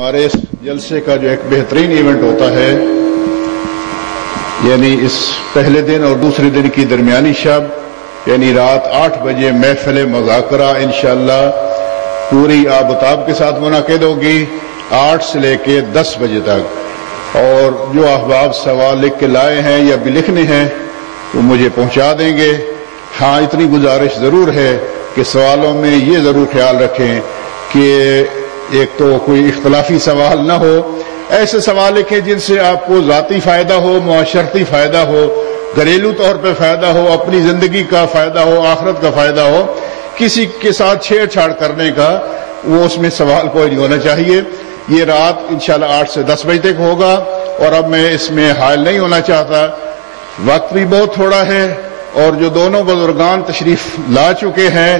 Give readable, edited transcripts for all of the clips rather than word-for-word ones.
ہمارے اس جلسے کا جو ایک بہترین ایونٹ ہوتا ہے، یعنی اس پہلے دن اور دوسرے دن کی درمیانی شب، یعنی رات 8 بجے محفل مذاکرہ انشاءاللہ پوری آب و تاب کے ساتھ منعقد ہوگی 8 سے لے کے 10 بجے تک، اور جو احباب سوال لکھ کے لائے ہیں یا بھی لکھنے ہیں وہ مجھے پہنچا دیں گے۔ ہاں، اتنی گزارش ضرور ہے کہ سوالوں میں یہ ضرور خیال رکھیں کہ ایک تو کوئی اختلافی سوال نہ ہو، ایسے سوال لکھیں جن سے آپ کو ذاتی فائدہ ہو، معاشرتی فائدہ ہو، گھریلو طور پہ فائدہ ہو، اپنی زندگی کا فائدہ ہو، آخرت کا فائدہ ہو۔ کسی کے ساتھ چھیڑ چھاڑ کرنے کا وہ اس میں سوال کوئی نہیں ہونا چاہیے۔ یہ رات انشاءاللہ 8 سے 10 بجے تک ہوگا، اور اب میں اس میں حائل نہیں ہونا چاہتا، وقت بھی بہت تھوڑا ہے، اور جو دونوں بزرگان تشریف لا چکے ہیں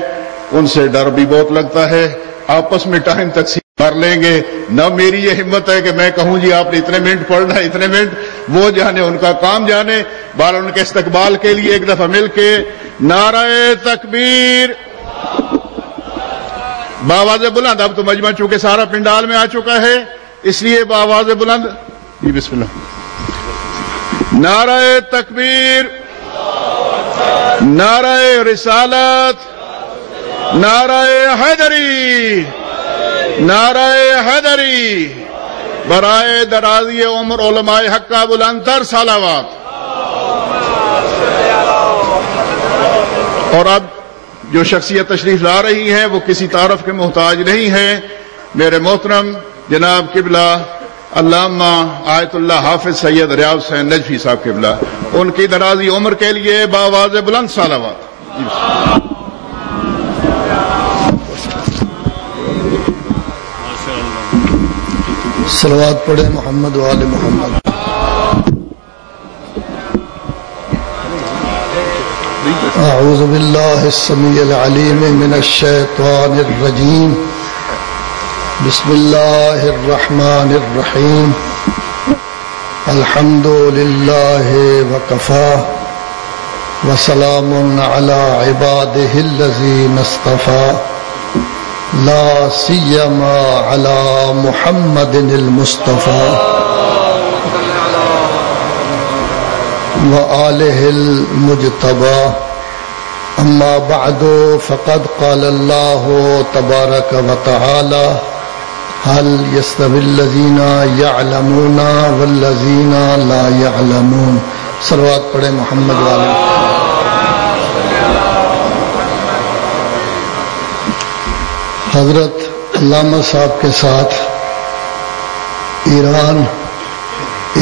ان سے ڈر بھی بہت لگتا ہے۔ آپس میں ٹائم تقسیم کر لیں گے، نہ میری یہ ہمت ہے کہ میں کہوں جی آپ نے اتنے منٹ پڑھنا ہے، اتنے منٹ، وہ جانے، ان کا کام جانے۔ بہرحال ان کے استقبال کے لیے ایک دفعہ مل کے نعرہ تکبیر بآواز بلند۔ اب تو مجمع چونکہ سارا پنڈال میں آ چکا ہے، اس لیے بآواز بلند جی بسم اللہ، نعرہ تکبیر، نعرہ رسالت، نعرہ حیدری، نعرہ حیدری، برائے درازی عمر علماء حق کا بلندتر صلوات۔ اور اب جو شخصیت تشریف لا رہی ہیں وہ کسی تعارف کے محتاج نہیں ہے، میرے محترم جناب قبلہ علامہ آیت اللہ حافظ سید ریاض حسین نجفی صاحب قبلہ، ان کی درازی عمر کے لیے بآواز بلند صلوات۔ صلوات پڑھے محمد و آل محمد۔ اعوذ باللہ السمیع العلیم من الشیطان الرجیم، بسم اللہ الرحمن الرحیم، الحمد للہ وکفی وسلام علی عبادہ الذین اصطفی، لا سیما علی محمد المصطفی وآلہ المجتبی، اما بعد فقد قال اللہ تبارک وتعالی هل يستوي الذين يعلمون والذين لا يعلمون۔ صلوات پڑھے محمد والے۔ حضرت علامہ صاحب کے ساتھ ایران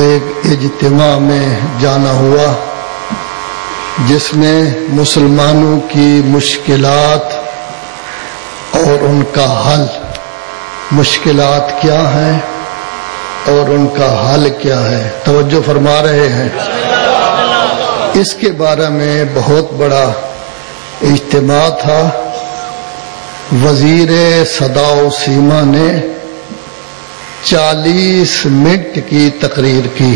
ایک اجتماع میں جانا ہوا جس میں مسلمانوں کی مشکلات اور ان کا حل، مشکلات کیا ہیں اور ان کا حل کیا ہے، توجہ فرما رہے ہیں۔ اس کے بارے میں بہت بڑا اجتماع تھا۔ وزیر صدا و سیما نے 40 منٹ کی تقریر کی،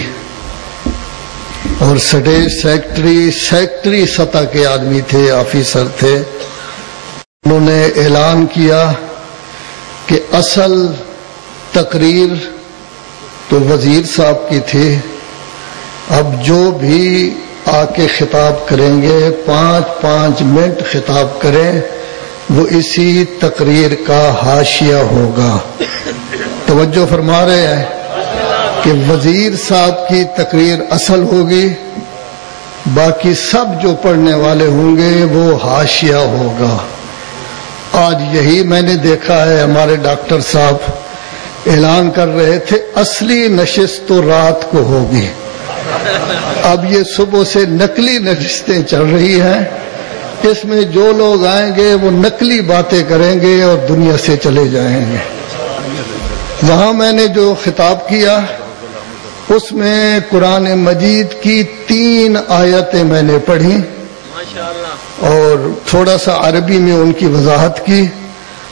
اور اسٹیٹ سیکٹری سطح کے آدمی تھے، آفیسر تھے۔ انہوں نے اعلان کیا کہ اصل تقریر تو وزیر صاحب کی تھی، اب جو بھی آ کے خطاب کریں گے 5-5 منٹ خطاب کریں، وہ اسی تقریر کا حاشیہ ہوگا۔ توجہ فرما رہے ہیں کہ وزیر صاحب کی تقریر اصل ہوگی، باقی سب جو پڑھنے والے ہوں گے وہ حاشیہ ہوگا۔ آج یہی میں نے دیکھا ہے، ہمارے ڈاکٹر صاحب اعلان کر رہے تھے اصلی نشست تو رات کو ہوگی، اب یہ صبح سے نقلی نشستیں چل رہی ہیں، اس میں جو لوگ آئیں گے وہ نقلی باتیں کریں گے اور دنیا سے چلے جائیں گے۔ وہاں میں نے جو خطاب کیا اس میں قرآن مجید کی 3 آیتیں میں نے پڑھی اور تھوڑا سا عربی میں ان کی وضاحت کی،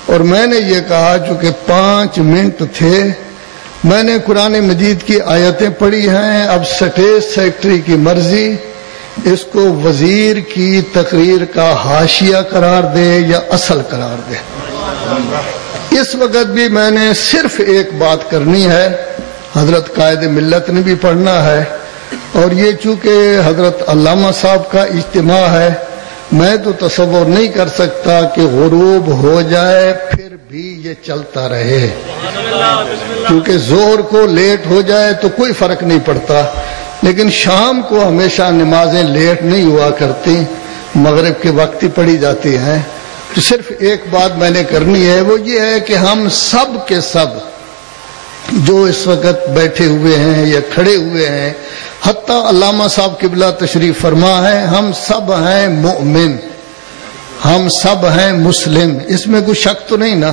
اور میں نے یہ کہا چونکہ 5 منٹ تھے، میں نے قرآن مجید کی آیتیں پڑھی ہیں، اب اسٹیٹ سیکٹری کی مرضی اس کو وزیر کی تقریر کا حاشیہ قرار دے یا اصل قرار دے۔ اس وقت بھی میں نے صرف ایک بات کرنی ہے، حضرت قائد ملت نے بھی پڑھنا ہے، اور یہ چونکہ حضرت علامہ صاحب کا اجتماع ہے، میں تو تصور نہیں کر سکتا کہ غروب ہو جائے پھر بھی یہ چلتا رہے، کیونکہ ظہر کو لیٹ ہو جائے تو کوئی فرق نہیں پڑتا، لیکن شام کو ہمیشہ نمازیں لیٹ نہیں ہوا کرتی، مغرب کے وقت ہی پڑھی جاتی ہیں۔ تو صرف ایک بات میں نے کرنی ہے، وہ یہ ہے کہ ہم سب کے سب جو اس وقت بیٹھے ہوئے ہیں یا کھڑے ہوئے ہیں، حتیٰ علامہ صاحب قبلہ تشریف فرما ہے، ہم سب ہیں مومن، ہم سب ہیں مسلم، اس میں کوئی شک تو نہیں نا،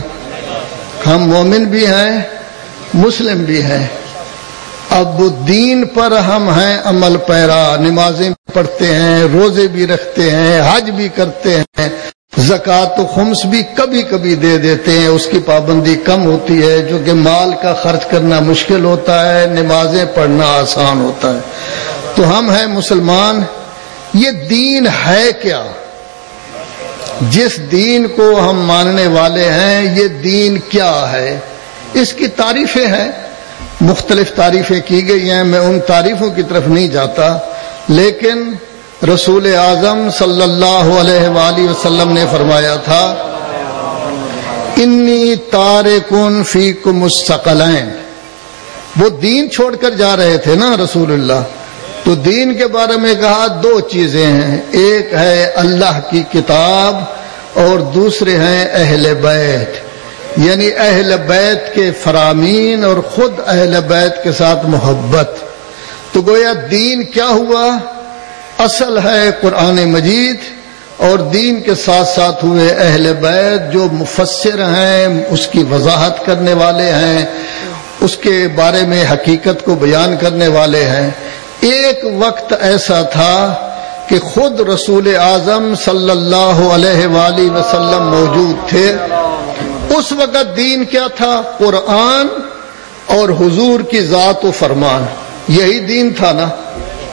ہم مومن بھی ہیں مسلم بھی ہیں۔ اب دین پر ہم ہیں عمل پیرا، نمازیں پڑھتے ہیں، روزے بھی رکھتے ہیں، حج بھی کرتے ہیں، زکوٰۃ و خمس بھی کبھی کبھی دے دیتے ہیں، اس کی پابندی کم ہوتی ہے، جو کہ مال کا خرچ کرنا مشکل ہوتا ہے، نمازیں پڑھنا آسان ہوتا ہے۔ تو ہم ہیں مسلمان۔ یہ دین ہے کیا؟ جس دین کو ہم ماننے والے ہیں، یہ دین کیا ہے؟ اس کی تعریفیں ہیں، مختلف تعریفیں کی گئی ہیں، میں ان تعریفوں کی طرف نہیں جاتا، لیکن رسول اعظم صلی اللہ علیہ وآلہ وسلم نے فرمایا تھا، انی تارکن فیکم الثقلین۔ وہ دین چھوڑ کر جا رہے تھے نا رسول اللہ، تو دین کے بارے میں کہا دو چیزیں ہیں، ایک ہے اللہ کی کتاب اور دوسرے ہیں اہل بیت، یعنی اہل بیت کے فرامین اور خود اہل بیت کے ساتھ محبت۔ تو گویا دین کیا ہوا؟ اصل ہے قرآن مجید، اور دین کے ساتھ ساتھ ہوئے اہل بیت جو مفسر ہیں، اس کی وضاحت کرنے والے ہیں، اس کے بارے میں حقیقت کو بیان کرنے والے ہیں۔ ایک وقت ایسا تھا کہ خود رسول اعظم صلی اللہ علیہ وآلہ وسلم موجود تھے۔ اس وقت دین کیا تھا؟ قرآن اور حضور کی ذات و فرمان، یہی دین تھا نا۔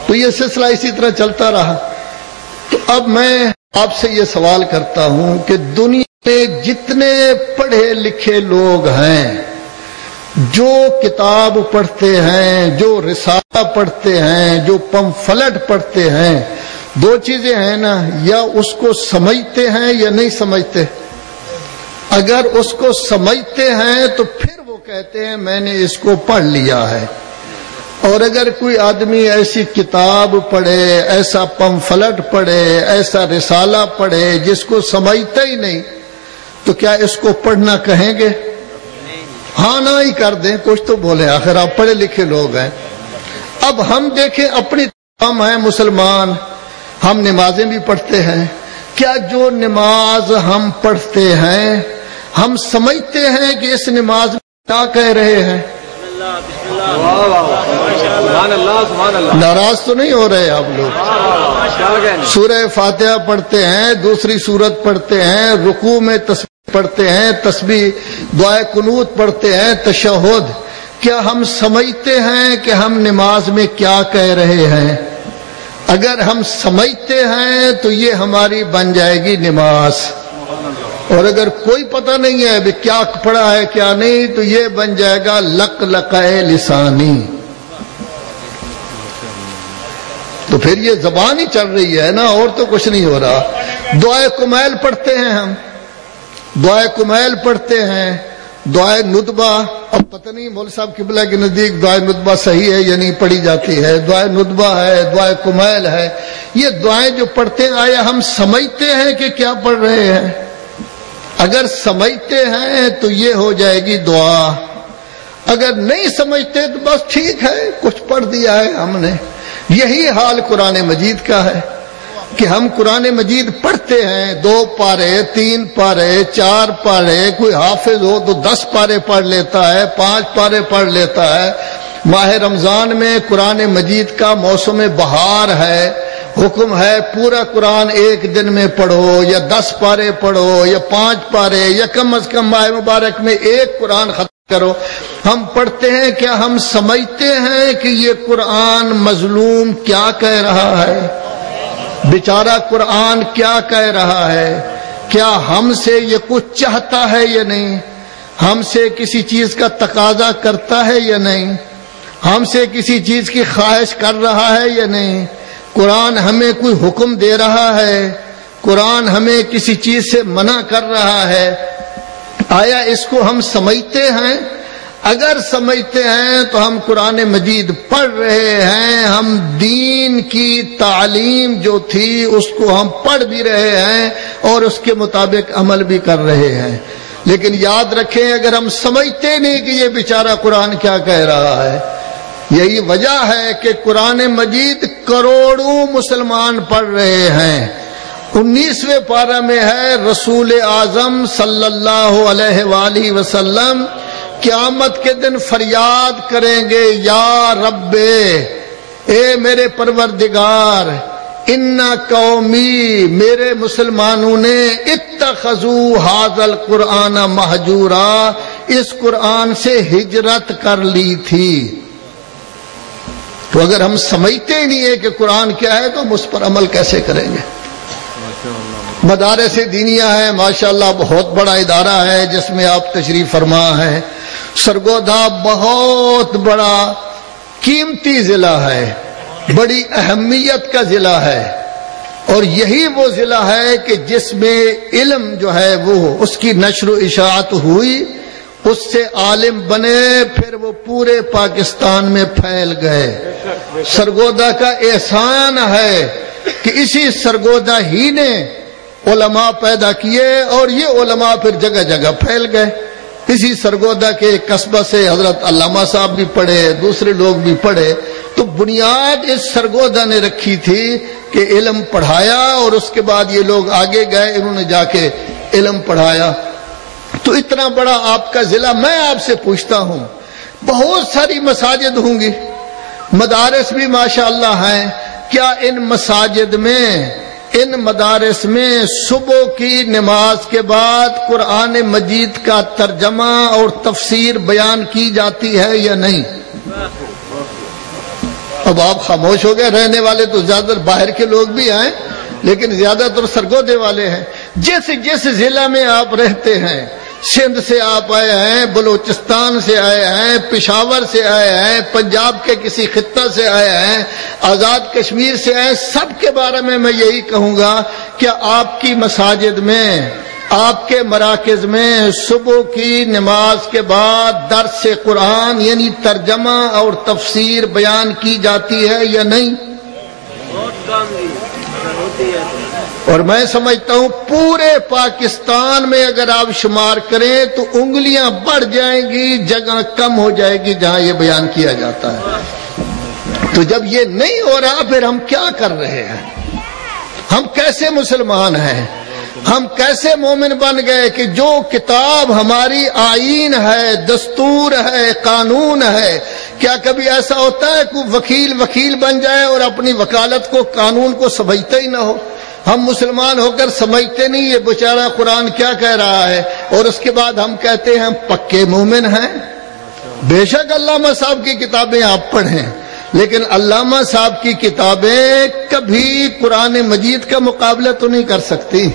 تو یہ سلسلہ اسی طرح چلتا رہا۔ تو اب میں آپ سے یہ سوال کرتا ہوں کہ دنیا میں جتنے پڑھے لکھے لوگ ہیں، جو کتاب پڑھتے ہیں، جو رسالہ پڑھتے ہیں، جو پمفلٹ پڑھتے ہیں، دو چیزیں ہیں نا، یا اس کو سمجھتے ہیں یا نہیں سمجھتے۔ اگر اس کو سمجھتے ہیں تو پھر وہ کہتے ہیں میں نے اس کو پڑھ لیا ہے، اور اگر کوئی آدمی ایسی کتاب پڑھے، ایسا پمفلٹ پڑھے، ایسا رسالہ پڑھے جس کو سمجھتا ہی نہیں، تو کیا اس کو پڑھنا کہیں گے؟ ہاں نہ ہی کر دیں، کچھ تو بولیں، آخر آپ پڑھے لکھے لوگ ہیں۔ اب ہم دیکھیں اپنی، ہم ہیں مسلمان، ہم نمازیں بھی پڑھتے ہیں، کیا جو نماز ہم پڑھتے ہیں ہم سمجھتے ہیں کہ اس نماز میں کیا کہہ رہے ہیں؟ ناراض تو نہیں ہو رہے آپ لوگ؟ سورہ فاتحہ پڑھتے ہیں، دوسری سورت پڑھتے ہیں، رکوع میں تسبیح پڑھتے ہیں، تسبیح دعائے قنوت پڑھتے ہیں، تشہد، کیا ہم سمجھتے ہیں کہ ہم نماز میں کیا کہہ رہے ہیں؟ اگر ہم سمجھتے ہیں تو یہ ہماری بن جائے گی نماز، اور اگر کوئی پتہ نہیں ہے بھی کیا پڑھا ہے کیا نہیں، تو یہ بن جائے گا لقلقۂ لسانی۔ تو پھر یہ زبان ہی چل رہی ہے نا، اور تو کچھ نہیں ہو رہا۔ دعائے کمیل پڑھتے ہیں ہم، دعائے کمیل پڑھتے ہیں، دعائے ندبہ، اب پتہ نہیں مول صاحب قبلہ کے نزدیک دعائے ندبہ صحیح ہے یا نہیں پڑھی جاتی ہے، دعائے ندبہ ہے، دعائے کمیل ہے، یہ دعائیں جو پڑھتے ہیں آیا ہم سمجھتے ہیں کہ کیا پڑھ رہے ہیں؟ اگر سمجھتے ہیں تو یہ ہو جائے گی دعا، اگر نہیں سمجھتے تو بس ٹھیک ہے، کچھ پڑھ دیا ہے ہم نے۔ یہی حال قرآن مجید کا ہے کہ ہم قرآن مجید پڑھتے ہیں، 2 پارے، 3 پارے، 4 پارے، کوئی حافظ ہو تو 10 پارے پڑھ لیتا ہے، 5 پارے پڑھ لیتا ہے۔ ماہ رمضان میں قرآن مجید کا موسم بہار ہے، حکم ہے پورا قرآن ایک دن میں پڑھو، یا 10 پارے پڑھو، یا 5 پارے، یا کم از کم ماہ مبارک میں ایک قرآن ختم کرو۔ ہم پڑھتے ہیں، کیا ہم سمجھتے ہیں کہ یہ قرآن مظلوم کیا کہہ رہا ہے؟ بیچارہ قرآن کیا کہہ رہا ہے؟ کیا ہم سے یہ کچھ چاہتا ہے یا نہیں؟ ہم سے کسی چیز کا تقاضا کرتا ہے یا نہیں؟ ہم سے کسی چیز کی خواہش کر رہا ہے یا نہیں؟ قرآن ہمیں کوئی حکم دے رہا ہے؟ قرآن ہمیں کسی چیز سے منع کر رہا ہے؟ آیا اس کو ہم سمجھتے ہیں؟ اگر سمجھتے ہیں تو ہم قرآن مجید پڑھ رہے ہیں، ہم دین کی تعلیم جو تھی اس کو ہم پڑھ بھی رہے ہیں اور اس کے مطابق عمل بھی کر رہے ہیں۔ لیکن یاد رکھیں، اگر ہم سمجھتے نہیں کہ یہ بیچارہ قرآن کیا کہہ رہا ہے، یہی وجہ ہے کہ قرآن مجید کروڑوں مسلمان پڑھ رہے ہیں۔ 19ویں پارہ میں ہے، رسول اعظم صلی اللہ علیہ وآلہ وسلم قیامت کے دن فریاد کریں گے، یا رب، اے میرے پروردگار، ان قومی، میرے مسلمانوں نے اتخذوا ھذا القرآن مہجورا، اس قرآن سے ہجرت کر لی تھی۔ تو اگر ہم سمجھتے ہی نہیں ہے کہ قرآن کیا ہے تو ہم اس پر عمل کیسے کریں گے؟ مدارس دینیہ ہے، ماشاءاللہ بہت بڑا ادارہ ہے جس میں آپ تشریف فرما ہے۔ سرگودا بہت بڑا قیمتی ضلع ہے، بڑی اہمیت کا ضلع ہے، اور یہی وہ ضلع ہے کہ جس میں علم جو ہے وہ اس کی نشر و اشاعت ہوئی، اس سے عالم بنے، پھر وہ پورے پاکستان میں پھیل گئے۔ سرگودا کا احسان ہے کہ اسی سرگودا ہی نے علماء پیدا کیے اور یہ علماء پھر جگہ جگہ پھیل گئے۔ اسی سرگودا کے قصبہ سے حضرت علامہ صاحب بھی پڑھے، دوسرے لوگ بھی پڑھے۔ تو بنیاد اس سرگودا نے رکھی تھی کہ علم پڑھایا، اور اس کے بعد یہ لوگ آگے گئے، انہوں نے جا کے علم پڑھایا۔ تو اتنا بڑا آپ کا ضلع، میں آپ سے پوچھتا ہوں، بہت ساری مساجد ہوں گی، مدارس بھی ماشاءاللہ ہیں، کیا ان مساجد میں، ان مدارس میں صبح کی نماز کے بعد قرآن مجید کا ترجمہ اور تفسیر بیان کی جاتی ہے یا نہیں؟ اب آپ خاموش ہو گئے، رہنے والے تو زیادہ تر باہر کے لوگ بھی ہیں، لیکن زیادہ تر سرگودے والے ہیں۔ جس ضلع میں آپ رہتے ہیں، سندھ سے آپ آئے ہیں، بلوچستان سے آئے ہیں، پشاور سے آئے ہیں، پنجاب کے کسی خطہ سے آئے ہیں، آزاد کشمیر سے آئے ہیں، سب کے بارے میں یہی کہوں گا کہ آپ کی مساجد میں، آپ کے مراکز میں صبح کی نماز کے بعد درس قرآن یعنی ترجمہ اور تفسیر بیان کی جاتی ہے یا نہیں؟ اور میں سمجھتا ہوں پورے پاکستان میں اگر آپ شمار کریں تو انگلیاں بڑھ جائیں گی، جگہ کم ہو جائے گی جہاں یہ بیان کیا جاتا ہے۔ تو جب یہ نہیں ہو رہا پھر ہم کیا کر رہے ہیں؟ ہم کیسے مسلمان ہیں؟ ہم کیسے مومن بن گئے کہ جو کتاب ہماری آئین ہے، دستور ہے، قانون ہے، کیا کبھی ایسا ہوتا ہے کوئی وکیل بن جائے اور اپنی وکالت کو، قانون کو سمجھتا ہی نہ ہو؟ ہم مسلمان ہو کر سمجھتے نہیں یہ بیچارہ قرآن کیا کہہ رہا ہے، اور اس کے بعد ہم کہتے ہیں ہم پکے مومن ہیں۔ بے شک علامہ صاحب کی کتابیں آپ پڑھیں، لیکن علامہ صاحب کی کتابیں کبھی قرآن مجید کا مقابلہ تو نہیں کر سکتی۔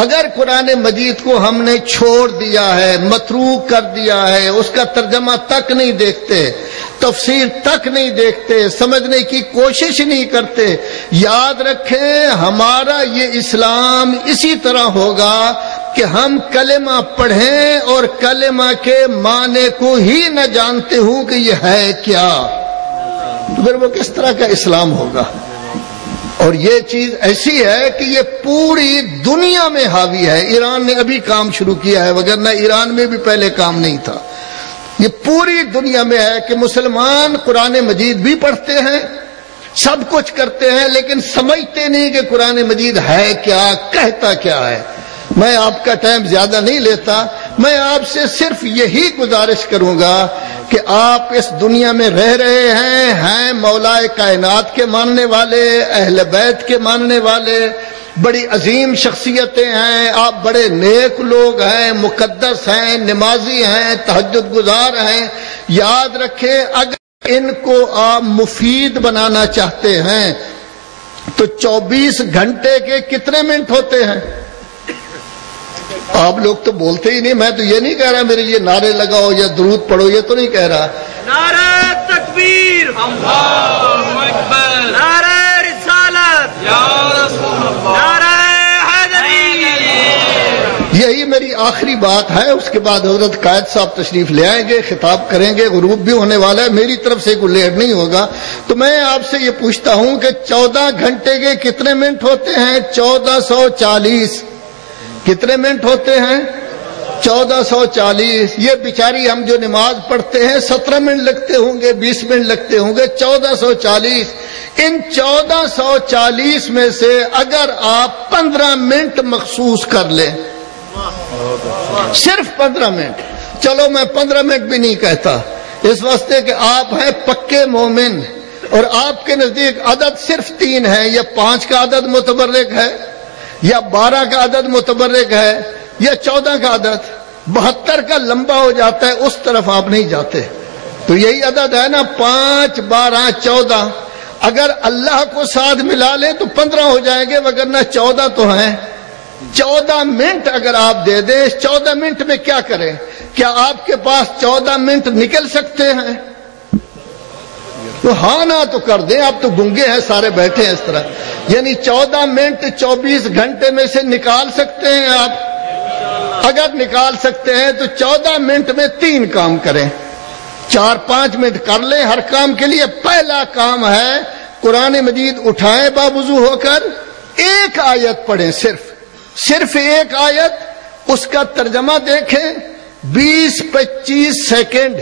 اگر قرآن مجید کو ہم نے چھوڑ دیا ہے، متروک کر دیا ہے، اس کا ترجمہ تک نہیں دیکھتے، تفسیر تک نہیں دیکھتے، سمجھنے کی کوشش نہیں کرتے، یاد رکھیں ہمارا یہ اسلام اسی طرح ہوگا کہ ہم کلمہ پڑھیں اور کلمہ کے معنی کو ہی نہ جانتے ہوں کہ یہ ہے کیا، تو پھر وہ کس طرح کا اسلام ہوگا؟ اور یہ چیز ایسی ہے کہ یہ پوری دنیا میں حاوی ہے۔ ایران نے ابھی کام شروع کیا ہے، وگرنہ ایران میں بھی پہلے کام نہیں تھا۔ یہ پوری دنیا میں ہے کہ مسلمان قرآن مجید بھی پڑھتے ہیں، سب کچھ کرتے ہیں، لیکن سمجھتے نہیں کہ قرآن مجید ہے کیا، کہتا کیا ہے۔ میں آپ کا ٹائم زیادہ نہیں لیتا، میں آپ سے صرف یہی گزارش کروں گا کہ آپ اس دنیا میں رہ رہے ہیں مولا کائنات کے ماننے والے، اہل بیت کے ماننے والے، بڑی عظیم شخصیتیں ہیں، آپ بڑے نیک لوگ ہیں، مقدس ہیں، نمازی ہیں، تہجد گزار ہیں۔ یاد رکھیں اگر ان کو آپ مفید بنانا چاہتے ہیں تو 24 گھنٹے کے کتنے منٹ ہوتے ہیں؟ آپ لوگ تو بولتے ہی نہیں. میں تو یہ نہیں کہہ رہا میرے لیے نعرے لگاؤ یا درود پڑھو, یہ تو نہیں کہہ رہا. نعرہ تکبیر, اللہ اکبر, نعرہ رسالت, یا رسول اللہ, نعرہ حیدری. یہی میری آخری بات ہے. اس کے بعد حضرت قائد صاحب تشریف لے آئیں گے, خطاب کریں گے, غروب بھی ہونے والا ہے. میری طرف سے کوئی لیٹ نہیں ہوگا. تو میں آپ سے یہ پوچھتا ہوں کہ 14 گھنٹے کے کتنے منٹ ہوتے ہیں؟ 1440. کتنے منٹ ہوتے ہیں؟ 1440. یہ بیچاری ہم جو نماز پڑھتے ہیں 17 منٹ لگتے ہوں گے, 20 منٹ لگتے ہوں گے. 1440. ان 1440 میں سے اگر آپ 15 منٹ مخصوص کر لیں, صرف 15 منٹ, چلو میں 15 منٹ بھی نہیں کہتا, اس واسطے کہ آپ ہیں پکے مومن اور آپ کے نزدیک عدد صرف 3 ہے, یا 5 کا عدد متبرک ہے, یا 12 کا عدد متبرک ہے, یا 14 کا عدد. 72 کا لمبا ہو جاتا ہے, اس طرف آپ نہیں جاتے. تو یہی عدد ہے نا, 5 12 14. اگر اللہ کو ساتھ ملا لیں تو 15 ہو جائیں گے, وگرنہ 14 تو ہیں. 14 منٹ اگر آپ دے دیں, 14 منٹ میں کیا کریں؟ کیا آپ کے پاس 14 منٹ نکل سکتے ہیں؟ تو ہاں نہ تو کر دیں. آپ تو گنگے ہیں, سارے بیٹھے ہیں اس طرح. یعنی 14 منٹ 24 گھنٹے میں سے نکال سکتے ہیں آپ؟ اگر نکال سکتے ہیں تو 14 منٹ میں 3 کام کریں. 4-5 منٹ کر لیں ہر کام کے لیے. پہلا کام ہے قرآن مجید اٹھائیں باوضو ہو کر, ایک آیت پڑھیں, صرف ایک آیت. اس کا ترجمہ دیکھیں, 20-25 سیکنڈ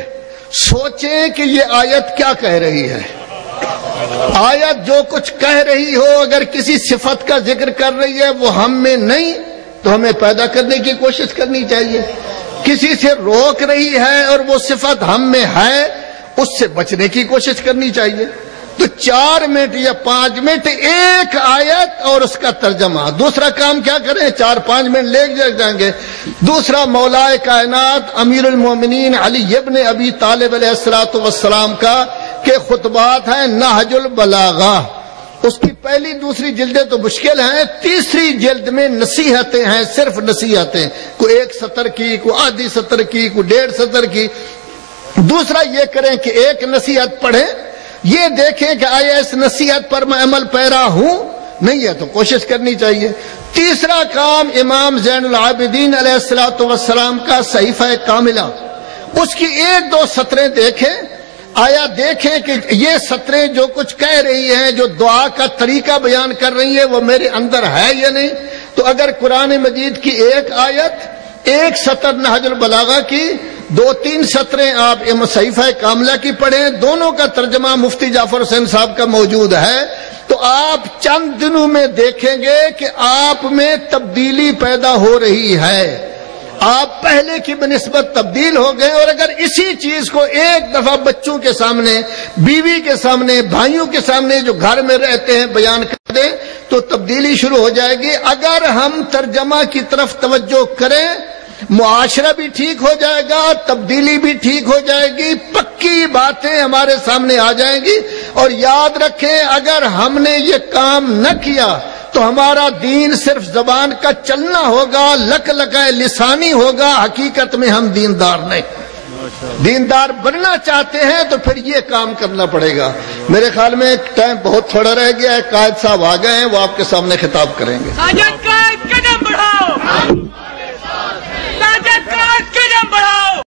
سوچیں کہ یہ آیت کیا کہہ رہی ہے. آیت جو کچھ کہہ رہی ہو, اگر کسی صفت کا ذکر کر رہی ہے وہ ہم میں نہیں تو ہمیں پیدا کرنے کی کوشش کرنی چاہیے. کسی سے روک رہی ہے اور وہ صفت ہم میں ہے, اس سے بچنے کی کوشش کرنی چاہیے. تو 4 منٹ یا 5 منٹ ایک آیت اور اس کا ترجمہ. دوسرا کام کیا کریں؟ 4-5 منٹ لے جائیں گے. دوسرا مولا کائنات امیر المومنین علی ابن ابی طالب علیہ السلام کا کہ خطبات ہیں نہج البلاغہ. اس کی پہلی دوسری جلدیں تو مشکل ہیں, تیسری جلد میں نصیحتیں ہیں, صرف نصیحتیں, کوئی 1 سطر کی, کوئی آدھی سطر کی, کوئی 1.5 سطر کی. دوسرا یہ کریں کہ ایک نصیحت پڑھیں, یہ دیکھیں کہ آیا اس نصیحت پر میں عمل پیرا ہوں, نہیں ہے تو کوشش کرنی چاہیے. تیسرا کام امام زین العابدین علیہ السلام کا صحیفہ کاملہ, اس کی 1-2 سطریں دیکھیں. آیا دیکھیں کہ یہ سطریں جو کچھ کہہ رہی ہیں, جو دعا کا طریقہ بیان کر رہی ہے, وہ میرے اندر ہے یا نہیں. تو اگر قرآن مجید کی ایک آیت, 1 سطر نہج البلاغہ کی, 2-3 سطریں آپ صحیفہ کاملہ کی پڑھیں, دونوں کا ترجمہ مفتی جعفر حسین صاحب کا موجود ہے, تو آپ چند دنوں میں دیکھیں گے کہ آپ میں تبدیلی پیدا ہو رہی ہے. آپ پہلے کی بنسبت تبدیل ہو گئے. اور اگر اسی چیز کو ایک دفعہ بچوں کے سامنے, بیوی کے سامنے, بھائیوں کے سامنے جو گھر میں رہتے ہیں بیان کر دیں تو تبدیلی شروع ہو جائے گی. اگر ہم ترجمہ کی طرف توجہ کریں, معاشرہ بھی ٹھیک ہو جائے گا, تبدیلی بھی ٹھیک ہو جائے گی, پکی باتیں ہمارے سامنے آ جائیں گی. اور یاد رکھیں, اگر ہم نے یہ کام نہ کیا تو ہمارا دین صرف زبان کا چلنا ہوگا, لک لکائے لسانی ہوگا. حقیقت میں ہم دیندار نہیں. دیندار بننا چاہتے ہیں تو پھر یہ کام کرنا پڑے گا. میرے خیال میں ٹائم بہت تھوڑا رہ گیا ہے. قائد صاحب آ گئے ہیں, وہ آپ کے سامنے خطاب کریں گے. قائد قدم بڑھاؤ.